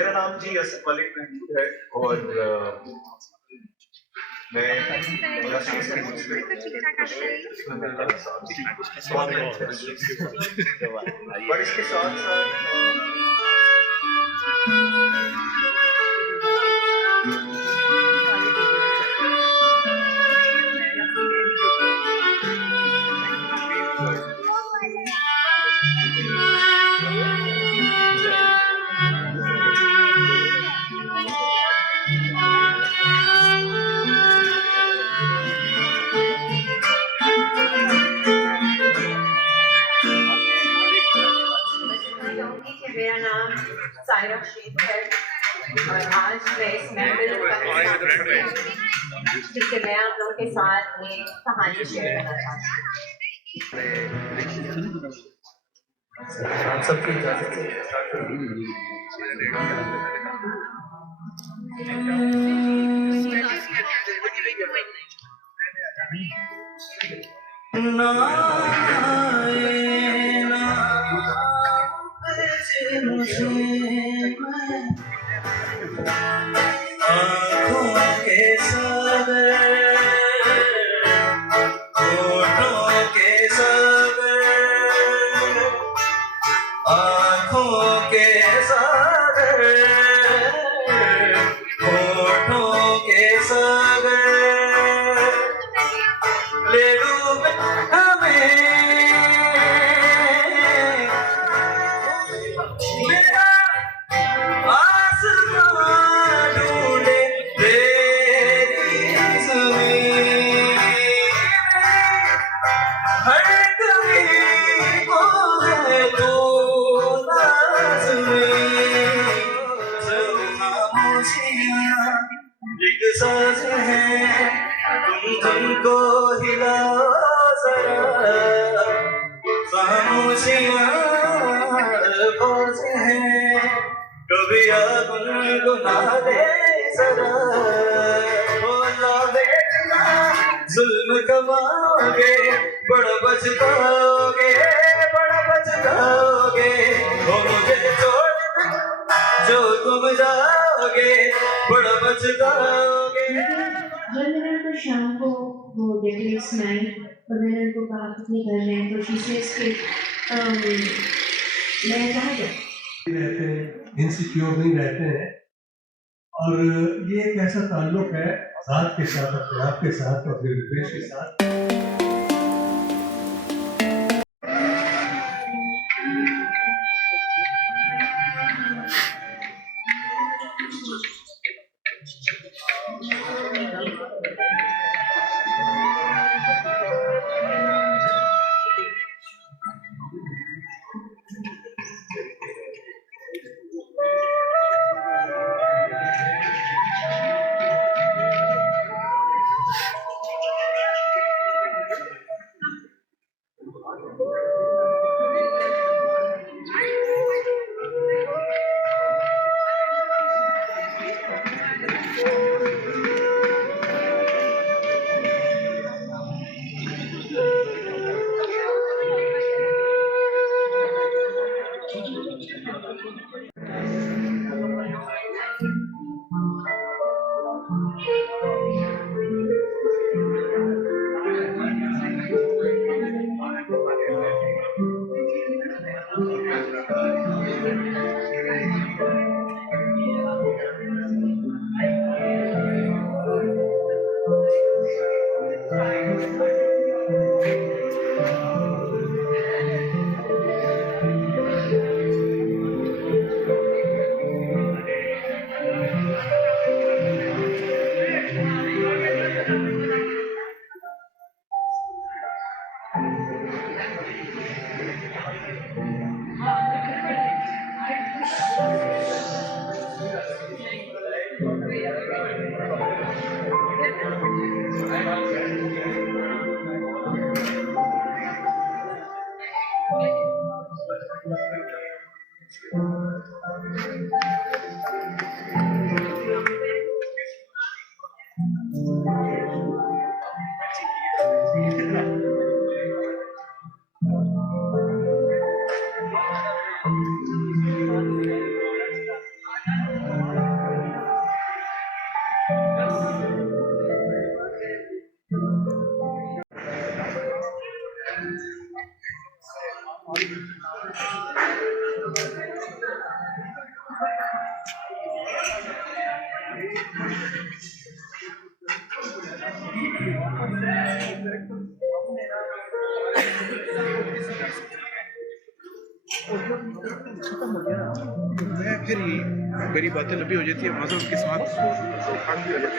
मेरा नाम जी असफ मलिक महमूद है और मैं और इसके साथ साथ मेरा नाम सायरा शेख है और आज मैं इस महफिल जिससे मैं आप लोगों के साथ एक कहानी शेयर करना चाहती हूँ। आप सबकी इजाजत आँखों के सागर होठों के सागर आँखों के सागर होठों के सागर ले डूबे हमें मेरा आसमां ढूंढे तेरी ज़मीन हर कभी को है तो लाज़मी सब खामोशियाँ एक साज़ है तुमको हिलाओ ज़रा खामोशियाँ अल्फाज़ हैं कभी गुनगुना दे ज़रा बोला बेटना जुल्म कमाओगे बड़ा बचताओगे वो मुझे छोड़ दे जो तुम जाओगे बड़ा बचताओगे। जब मैंने उनको शाम को वो डेटलेक्स नाइन और मैंने उनको कहा कितनी घर में तो शी सेज कि मैं कहाँ जाऊँ रहते हैं इनसिक्योर नहीं रहते हैं और ये एक ऐसा ताल्लुक है ज़ात के साथ अपने आप के साथ और देश के साथ। मैं फिर ये मेरी बातें लंबी हो जाती है, वहाँ से उसके साथ काम भी हो जाता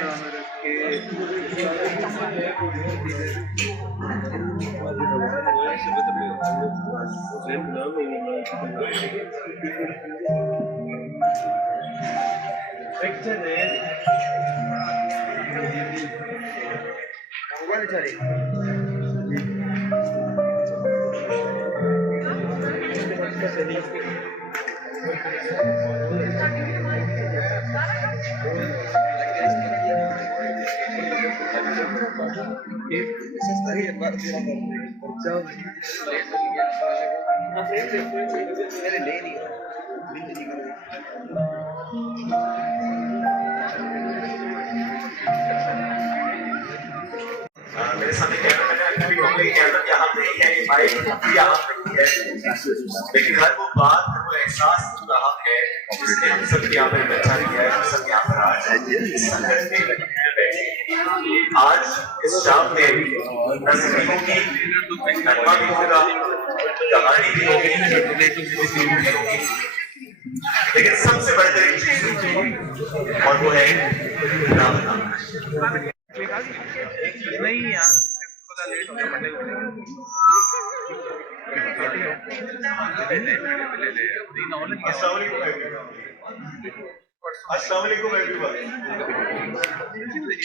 मेरे सामने कैमरा एक्टिव हो गई, कैमरा यहाँ पे ही है, ये माइक भी यहाँ पे ही है, लेकिन हर वो बात, हर वो एहसास रहा है जिसने हम सब यहाँ पर बैठा किया है, हम सब यहाँ पर आज आज इस शाम में नज़र भी होगी, नगमा भी होगा, कहानी भी होगी, लेकिन सबसे बढ़कर एक चीज होगी और वो है नाम। नहीं यार, थोड़ा लेट हो गया, मंडे को अस्सलाम वालेकुम एवरीवन,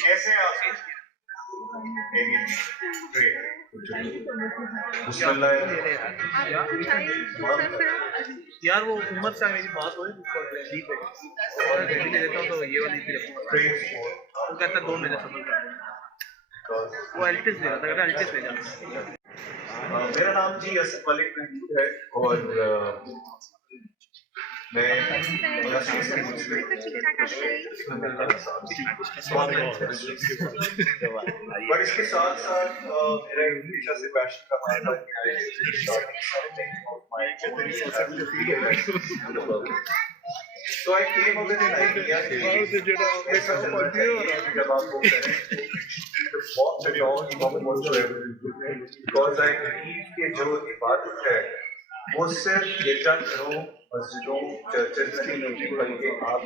कैसे हैं आप? यार वो उम्र से मेरी बात हो रही ठीक है, और घंटी ले देता हूँ तो ये वाली वो कहता 2 महीने सफर कर, वो एल्टिस दे रहा था, कहता एल्टिस ले जा। मेरा नाम जी असफ मलिक है और मैं पर इसके साथ साथ मेरा हमेशा से पैशन का मामला So I came up with an idea जब आपको walk the talk because I believe कि जो इबादत है वो सिर्फ गिरजा घरों, मस्जिदों, चर्चेज में नहीं बल्कि आप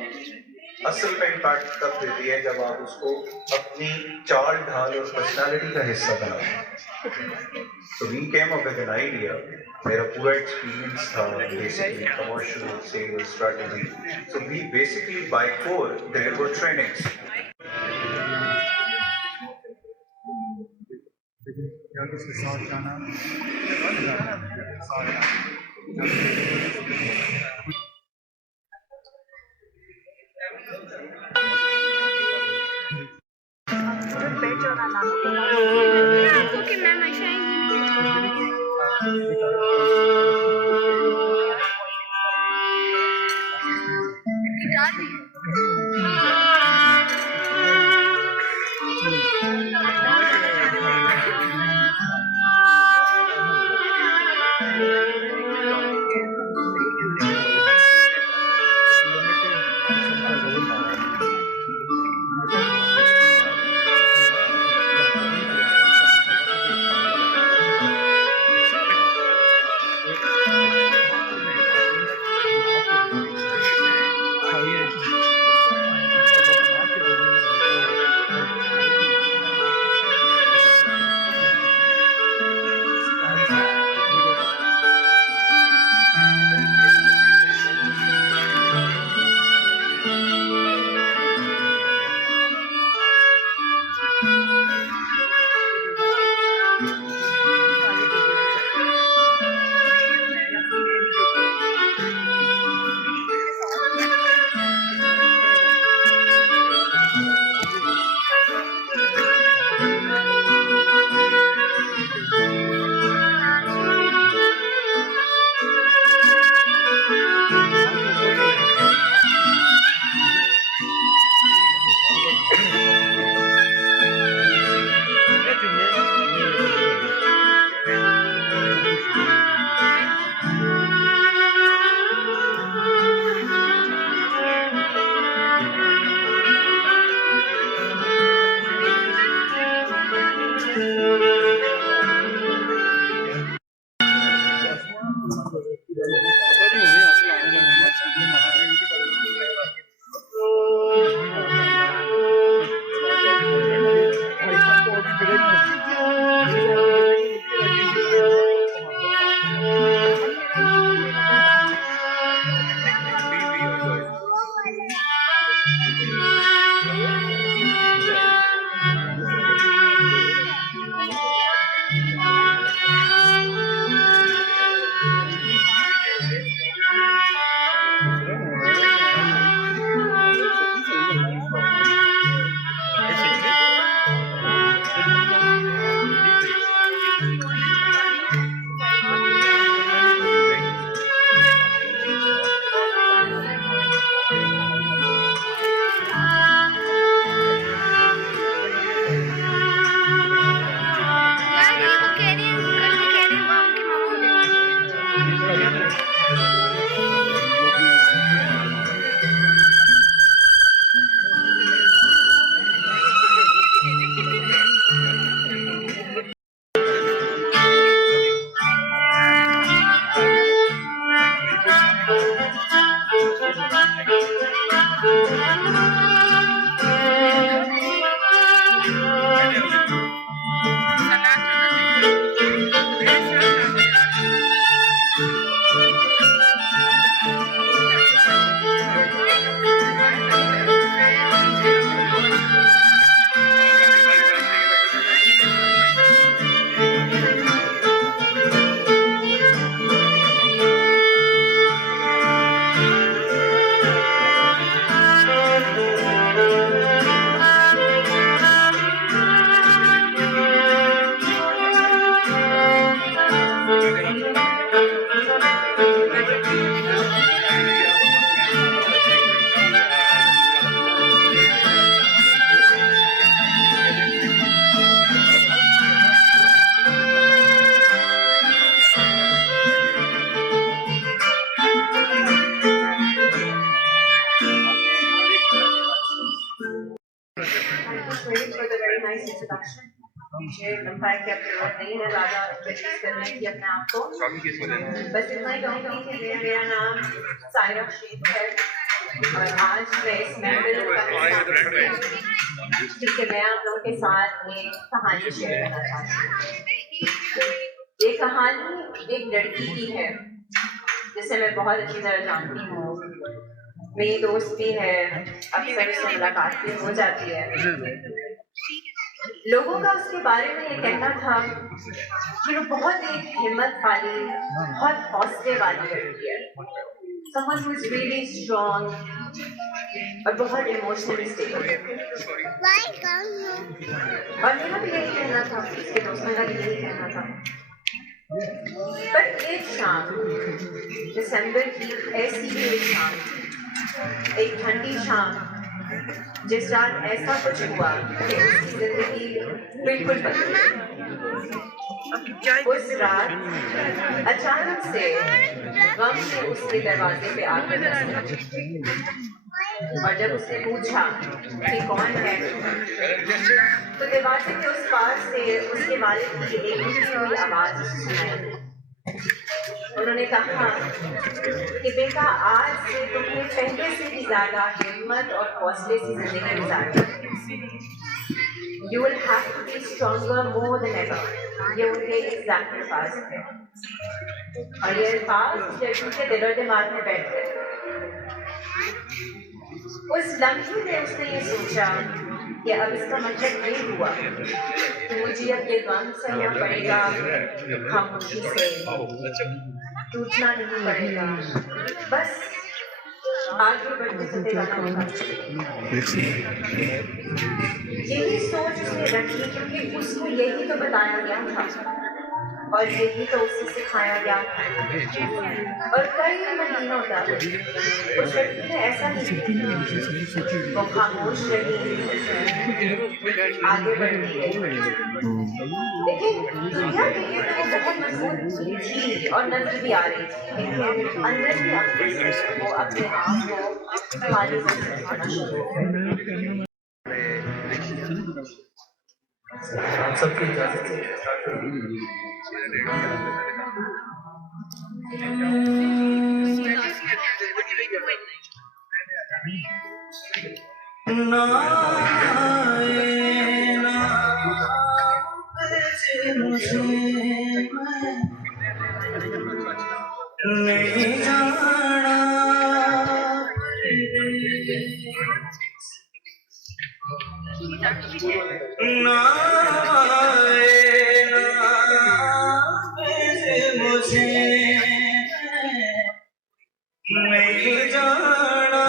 असल में इम्पैक्ट तब देती है जब आप उसको अपनी चाल ढाल और पर्सनालिटी का हिस्सा बनाते हैं। So we came up with an idea. मेरा पूरा एक्सपीरियंस था basically commercial sales strategy. So we basically by core deliver trainings. इसके साथ जाना Waiting for the very nice introduction. मुझे लगता है कि अब जरूरत नहीं है ज़्यादा इंट्रोड्यूस करने की अपने आप को। बस इतना ही कहूँगी कि मेरा नाम सायरा शेख है और आज मैं इस महफिल का ठीक है, मैं आप लोगों के साथ एक कहानी शेयर करना चाहती हूँ। ये कहानी एक लड़की की है जिसे मैं बहुत अच्छी तरह जानती हूँ। मेरी दोस्त भी है, अक्सर उससे मुलाकात भी हो जाती है। लोगों का उसके बारे में ये कहना था कि वो बहुत एक हिम्मत वाली, बहुत हौसले वाली लड़की है। Someone who is really strong और बहुत इमोशनली स्टेबल। और मेरा भी यही कहना था, उसके दोस्तों का भी यही कहना था। पर एक शाम, दिसंबर की ऐसी ही एक शाम, एक ठंडी शाम, जिस रात ऐसा कुछ हुआ कि उसकी जिंदगी बिल्कुल बदल गई। उस रात अचानक से गम ने उसके दरवाजे पे आकर दस्तक दी। और जब उसने पूछा कि कौन है, तो दरवाजे के उस पार से उसके वालिद की एक हुई आवाज सुनाई। उन्होंने कहा कि बेटा, आज से तुम्हें पहले से भी ज्यादा हिम्मत और हौसले से जिंदगी गुजारनी है। You will have to be stronger more than ever. ये उनके एग्जैक्ट अल्फाज थे और ये अल्फाज लड़की के दिल और दिमाग में बैठ गए। उस लम्हे में उसने ये सोचा कि अब इसका मतलब ये हुआ कि मुझे अब ये गम सहना पड़ेगा, खामोशी से टूटना नहीं पड़ेगा, बस आगे बढ़ते चलते जाना होगा। यही सोच उसने रखी क्योंकि उसको यही तो बताया गया था और यही तो उसे सिखाया गया था। और कई महीनों तक उस लड़की ने ऐसा ही किया। वो खामोश रही, आगे बढ़ती गई। लेकिन दुनिया के लिए तो वो बहुत मजबूत थी और नजर भी आ रही थी, लेकिन अंदर भी अंदर से वो अपने आप को खाली महसूस करना शुरू हो गई। आप सबकी इजाजत से नहीं जाना ना मुझे नहीं जाना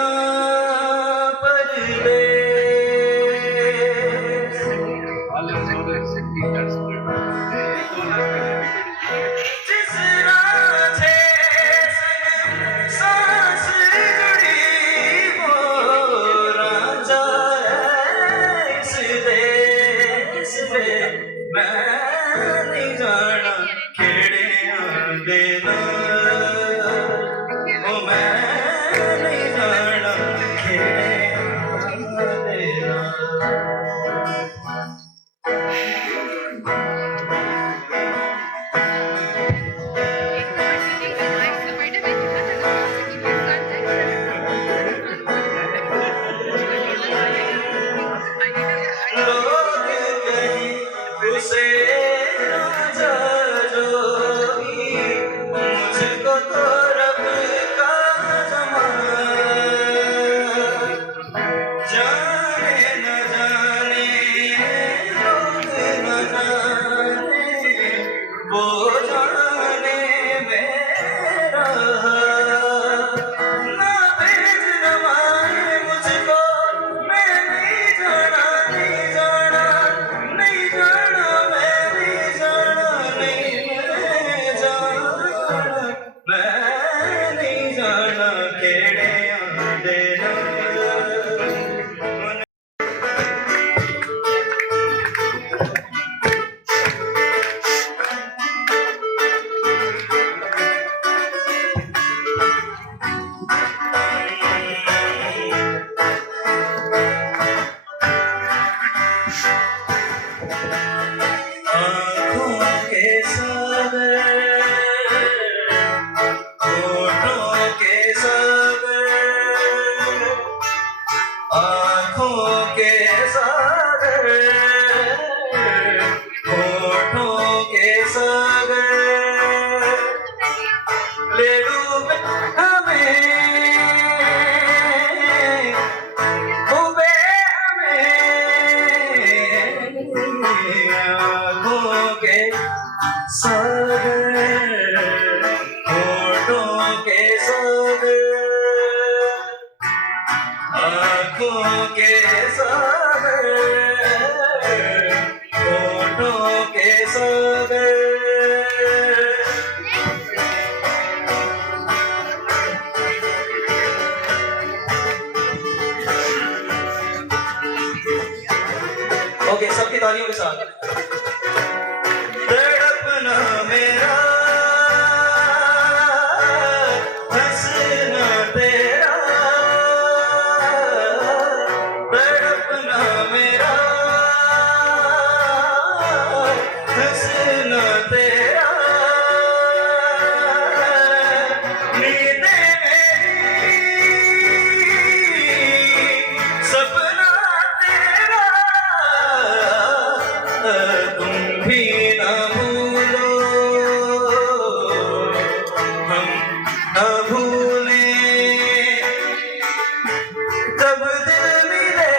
आँखों के सागर होठों के सागर ले डूबे हमें डूबे हमें आँखों के सागर होठों के सागर आँखों के सागर होठों के सागर ओके सबकी तालियों के साथ तड़पना मेरा हंसना तेरा तड़पना मेरा हंसना तेरा नींदें मेरी सपना तेरा तुम भी ना भूलो हम ना भूलें जब दिल मिले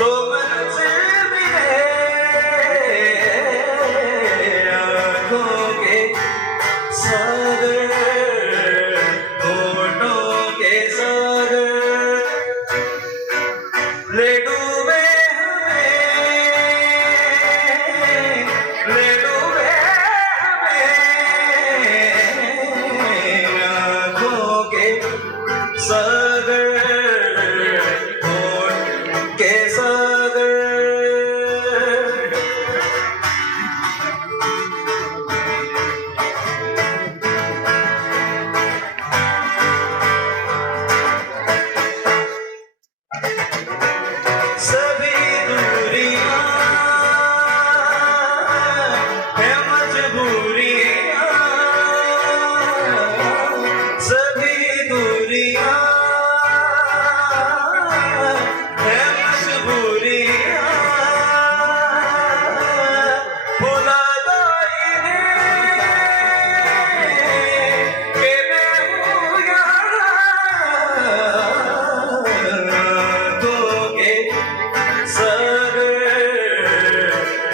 तो मंजिल मिले आँखों के सागर होठों के सागर ले डूबे हमें ले डूबे हमें आँखों के सागर होठ के सागर सभी दूरियां हैं मजबूरियां सभी दूरियां हैं मजबूरियां भुला दो इन्हें कि मैं हूँ यहाँ आँखों के सागर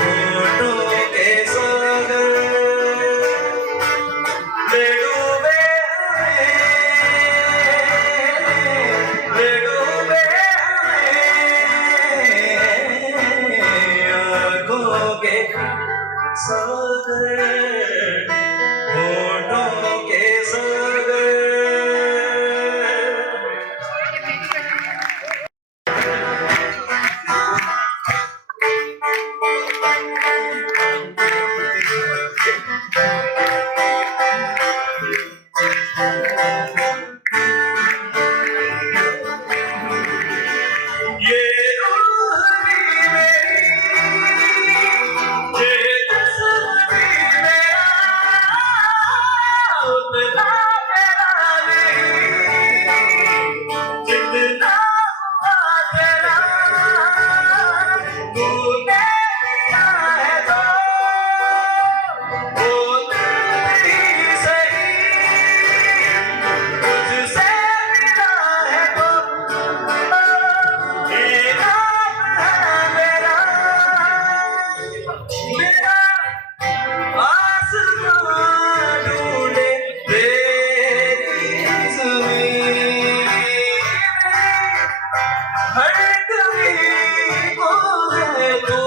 होठों के सागर ले डूबे हमें ले डूबे हमें आँखों के सागर होठों के सागर ये रूह मेरी ये जिस्म भी मेरा उतना मेरा नहीं जितना हुआ तेरा तूने दिया है तो वो दिल ही सही तुझसे मिला है तो ये नाम है मेरा मेरा आसमां ढूंढे तेरी ज़मीन हर कभी को है तो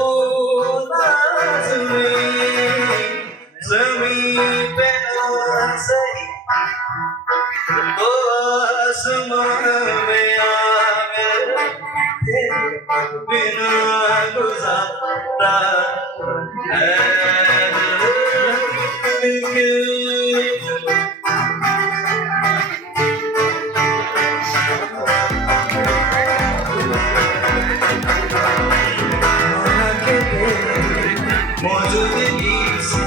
लाज़मी ज़मीन पे ना सही तो आसमान में आवे तेरे बिना गुजारा है मौजूदगी से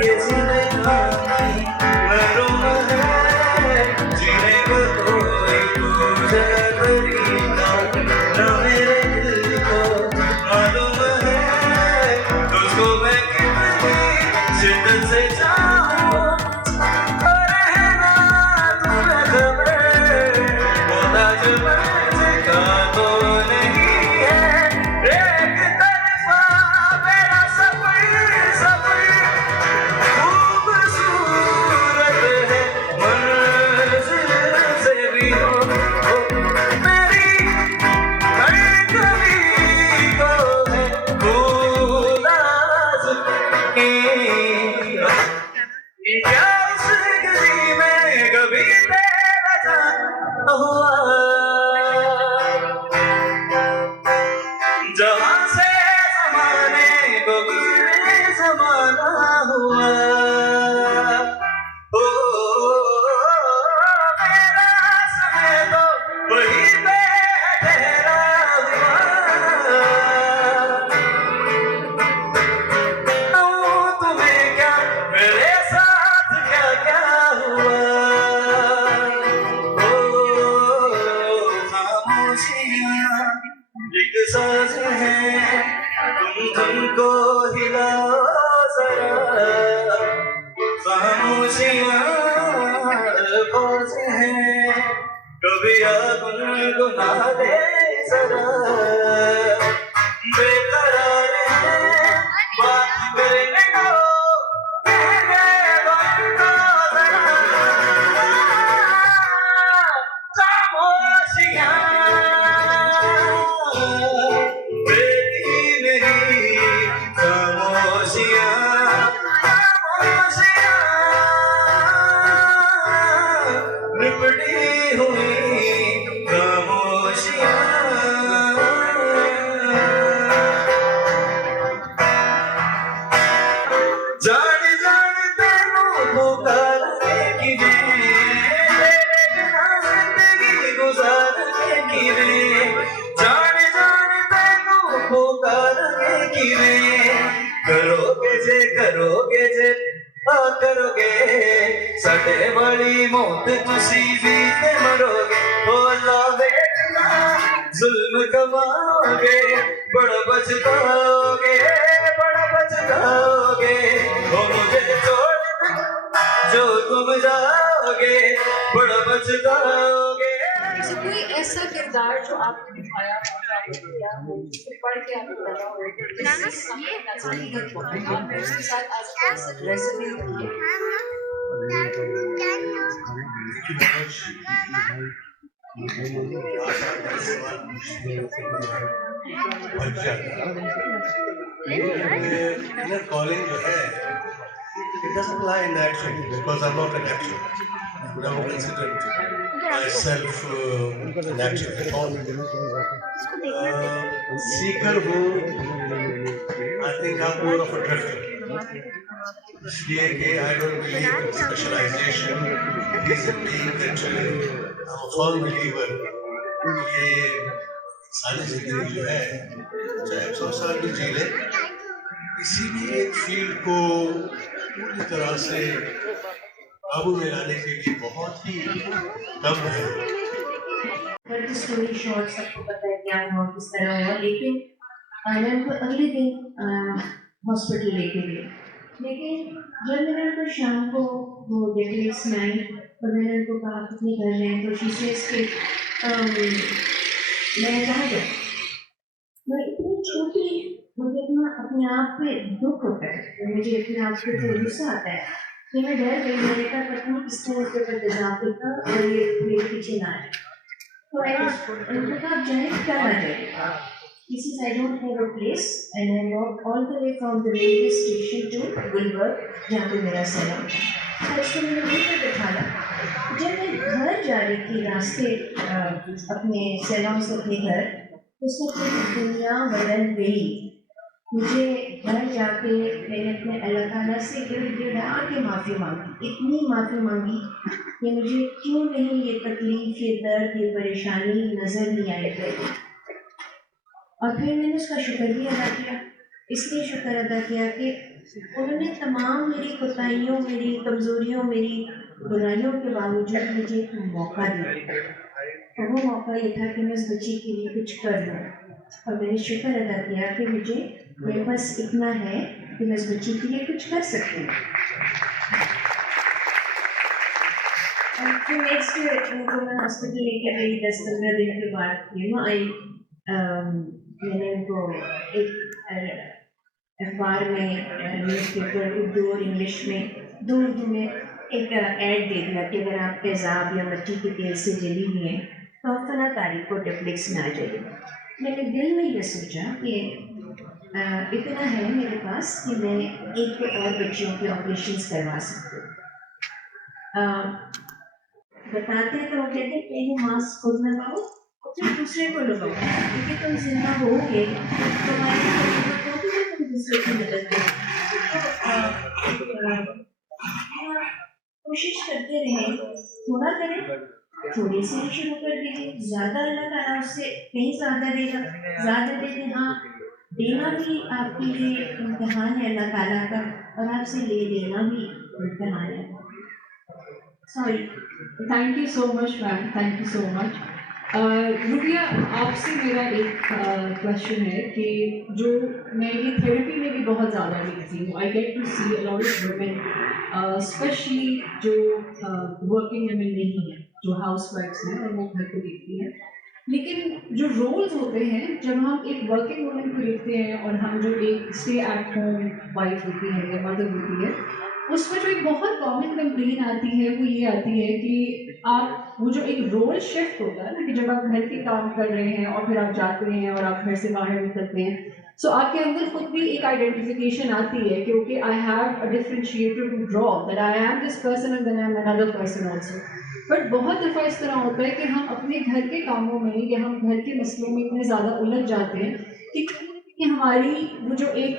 ये जिंदगानी मरूम है जीने को कोई तरीका न मेरे दिल को मालूम है, तुझको मैं कितनी शिद्दत से चाहूं, और रहना तुम्हें खबर, मोहताज मर्जी का तो नहीं है, एक तरफा मेरा सफर सफर खूबसूरत है, मंजिल से भी हो मेरी हर कभी को है खुदाज क्या उस गली में कभी तेरा जाना हुआ, जहाँ से ज़माने को गुज़रे ज़माना हुआ, ओ मेरा समय तो वही पे ठहरा हुआ, कहूँ तुम्हें क्या मेरे साथ क्या क्या हुआ, ओ खामोशियाँ एक साज है, तुमको हिलाओ जरा, खामोशियाँ अल्फाज हैं, कभी आप गुनगुना दे जरा, बेकरार है बात करने दो, कहने दो जरा, खामोशियाँ बेटी नहीं, खामोशियाँ खामोशियाँ लिपटी हुई खामोशियाँ, जान जान तेनू पुकारने की तेरे बिना जिंदगी गुजारने की जान जान तेनू पुकारने की करोगे जे करोगे साडे वाली मौत तुसी भी ते मरोगे, ओ अल्लाह बेटना जुल्म कमाओगे, बड़ा बचताओगे ओ मुझे छोड़ जो तुम जाओगे, बड़ा बचताओगे। किसी कोई ऐसा किरदार जो आपने निभाया हो, जो आपने किया हो, जिसको पढ़ के आपको लगा हो आपने उसके साथ आज रेजोनेट किया? inner calling जो है, it doesn't lie in action because I'm not an actor. I don't consider myself an actor at all. Seeker हूँ, I think I'm more of a drifter. इसलिए कि I don't believe in specialization. It is a being that I'm a firm believer कि सारी जिंदगी जो है, चाहे 100 साल भी जी ले, किसी भी एक फील्ड को पूरी तरह से काबू में लाने के लिए बहुत ही कम है। पर स्टोरी शॉर्ट सबको पता है क्या हुआ, किस तरह हुआ, लेकिन आनंद को अगले दिन हॉस्पिटल लेके गए। लेकिन जब मैंने उनको शाम को वो डेप्लेक्स में आई और मैंने उनको कहा कितनी कर रहे हैं, तो शी सेज कि मैं कहाँ गया, मैं इतनी छोटी, मुझे इतना अपने आप पे दुख होता है, मुझे अपने आप पे तो गुस्सा आता है कि मैं डर गई, मैंने कहा पता नहीं किस तरह के इंतजाम था और ये मेरे पीछे ना आए। तो उनको कहा आप जाए क्या आ जाएगा। He says, I don't have a place, and I walked all the way from the railway station to Gulberg, जहाँ पे मेरा सैलून था। तो उसको मैंने वहीं पर बैठाया। जब मैं घर जा रही थी रास्ते अपने सैलून से अपने घर, उसमें पूरी दुनिया बदल गई। मुझे घर जाके मैंने अपने अल्लाह ताला से गिड़ा के माफ़ी मांगी, इतनी माफ़ी मांगी कि मुझे क्यों नहीं ये तकलीफ, ये दर्द, ये परेशानी नज़र नहीं आई गई। और फिर मैंने उसका शुक्र भी अदा किया, इसलिए शुक्र अदा किया कि उन्होंने तमाम मेरी कोताहियों, मेरी कमज़ोरियों, मेरी बुराइयों के बावजूद मुझे एक मौका दिया। तो वो मौका ये था कि मैं उस बच्ची के लिए कुछ कर लूँ, और मैंने शुक्र अदा किया कि मेरे पास इतना है कि मैं उस बच्ची के लिए कुछ कर सकती हूँ। और फिर नेक्स्ट उनको मैं हॉस्पिटल लेके गई 10-15 दिन के बाद मैंने उनको एक अखबार में न्यूज़पेपर उर्दू और इंग्लिश में उर्दू में एक ऐड दे दिया कि अगर आप तेज़ाब या मिट्टी के तेल से जली हुई हैं तो फला तारीख को टेफ्लिक्स में आ जाइए। मैंने दिल में ये सोचा कि इतना है मेरे पास कि मैं एक और बच्चियों के ऑपरेशन करवा सकती हूँ। बताते तो कहते पहले मास्क खुद लगाओ फिर दूसरे को लगाओ, क्योंकि तुम जिंदा होगे तुम्हारी तुम दूसरे की मदद करो। कोशिश करते रहे, थोड़ा करें, थोड़ी सी शुरू कर दीजिए, ज्यादा अल्लाह ताला उससे कहीं ज्यादा देगा, ज्यादा दे दे। हाँ, देना भी आपके लिए इम्तिहान है अल्लाह ताला का, और आपसे ले लेना भी इम्तिहान है। Sorry. Thank you so much ma'am, thank you so much. Rubiya, आपसे मेरा एक क्वेश्चन है कि जो मैं ये थेरेपी में भी बहुत ज़्यादा देखती हूँ, I get to see a lot of women, specially जो वर्किंग वुमेन नहीं है, जो हाउस वाइफ्स हैं और वो घर को देखती हैं, लेकिन जो रोल्स होते हैं जब हम एक वर्किंग वुमेन को देखते हैं और हम जो एक स्टे एट होम वाइफ होती है या मदर होती है, उसमें जो एक बहुत कॉमन कंप्लेन आती है वो ये आती है कि आप वो जो एक रोल शिफ्ट होता है ना, कि जब आप घर के काम कर रहे हैं और फिर आप जाते हैं और आप घर से बाहर निकलते हैं, सो आपके अंदर खुद भी एक आइडेंटिफिकेशन आती है कि okay I have a differentiated role, that I am this person and then I am another person also. But बहुत दफ़ा इस तरह होता है कि हम अपने घर के कामों में या हम घर के मसलों में इतने ज़्यादा उलझ जाते हैं कि हमारी वो जो एक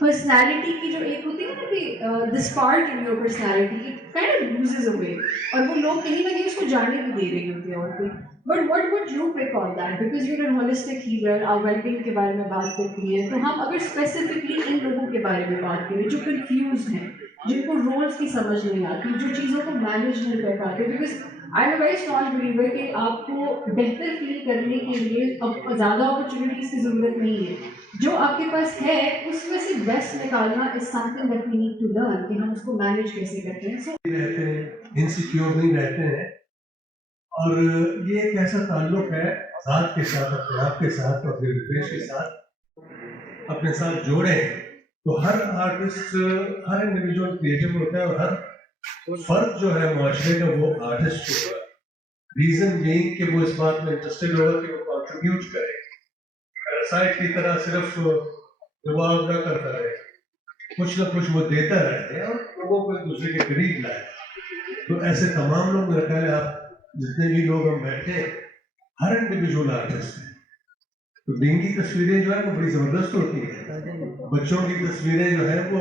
पर्सनालिटी की जो एक होती है ना कि this part in your personality it kind of loses away, और वो लोग कहीं ना कहीं उसको जाने भी दे रही होती है और कोई। But what would you pick on that, because you're an holistic healer, आप वेलबींग के बारे में बात करती है, तो हम अगर स्पेसिफिकली इन लोगों के बारे में बात करें जो कंफ्यूज हैं, जिनको रोल्स की समझ नहीं आती, जो चीज़ों को मैनेज नहीं कर पाते, because I am a very strong believer कि आपको बेहतर फील करने के लिए अब ज़्यादा अपॉर्चुनिटीज़ की ज़रूरत नहीं है, जो आपके पास है उसमें से बेस्ट निकालना is something that we need to learn कि हम उसको मैनेज कैसे करते हैं। रहते हैं, इनसिक्योर नहीं रहते हैं, और ये एक ऐसा ताल्लुक है ज़ात के साथ, अपने आप के साथ, अपने रिफ्रेश के साथ, अपने साथ जोड़े। तो हर आर्टिस्ट, हर इंडिविजुअल क्रिएटिव होता है, और हर फर्द जो है मुआशरे का वो आर्टिस्ट होगा। रीजन यही कि वो इस बात में इंटरेस्टेड होगा कि वो कंट्रीब्यूट करे, पैरासाइट की तरह सिर्फ जवाब न करता रहे, कुछ ना कुछ वो देता रहे और लोगों को एक दूसरे के करीब लाए। तो ऐसे तमाम लोग, मेरा ख्याल है आप जितने भी लोग हम बैठे, हर इंडिविजुअल आर्टिस्ट है। तो दिन की तस्वीरें जो है वो बड़ी ज़बरदस्त होती है, बच्चों की तस्वीरें जो है वो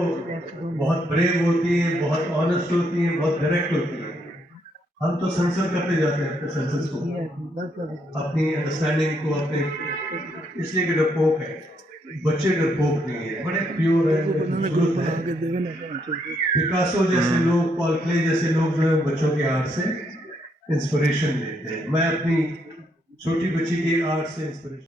बहुत ब्रेव होती हैं, बहुत ऑनेस्ट होती हैं, बहुत डायरेक्ट होती हैं। हम तो सेंसर करते जाते हैं अपने सेंसर्स को, अपनी अंडरस्टैंडिंग को, अपने, इसलिए कि डरपोक है, बच्चे डरपोक नहीं है, बड़े प्योर है, खूबसूरत है। पिकासो जैसे लोग, पॉल क्ले जैसे लोग जो है बच्चों के आर्ट से इंस्पिरेशन लेते हैं। मैं अपनी छोटी बच्ची के आर्ट से इंस्पिरेशन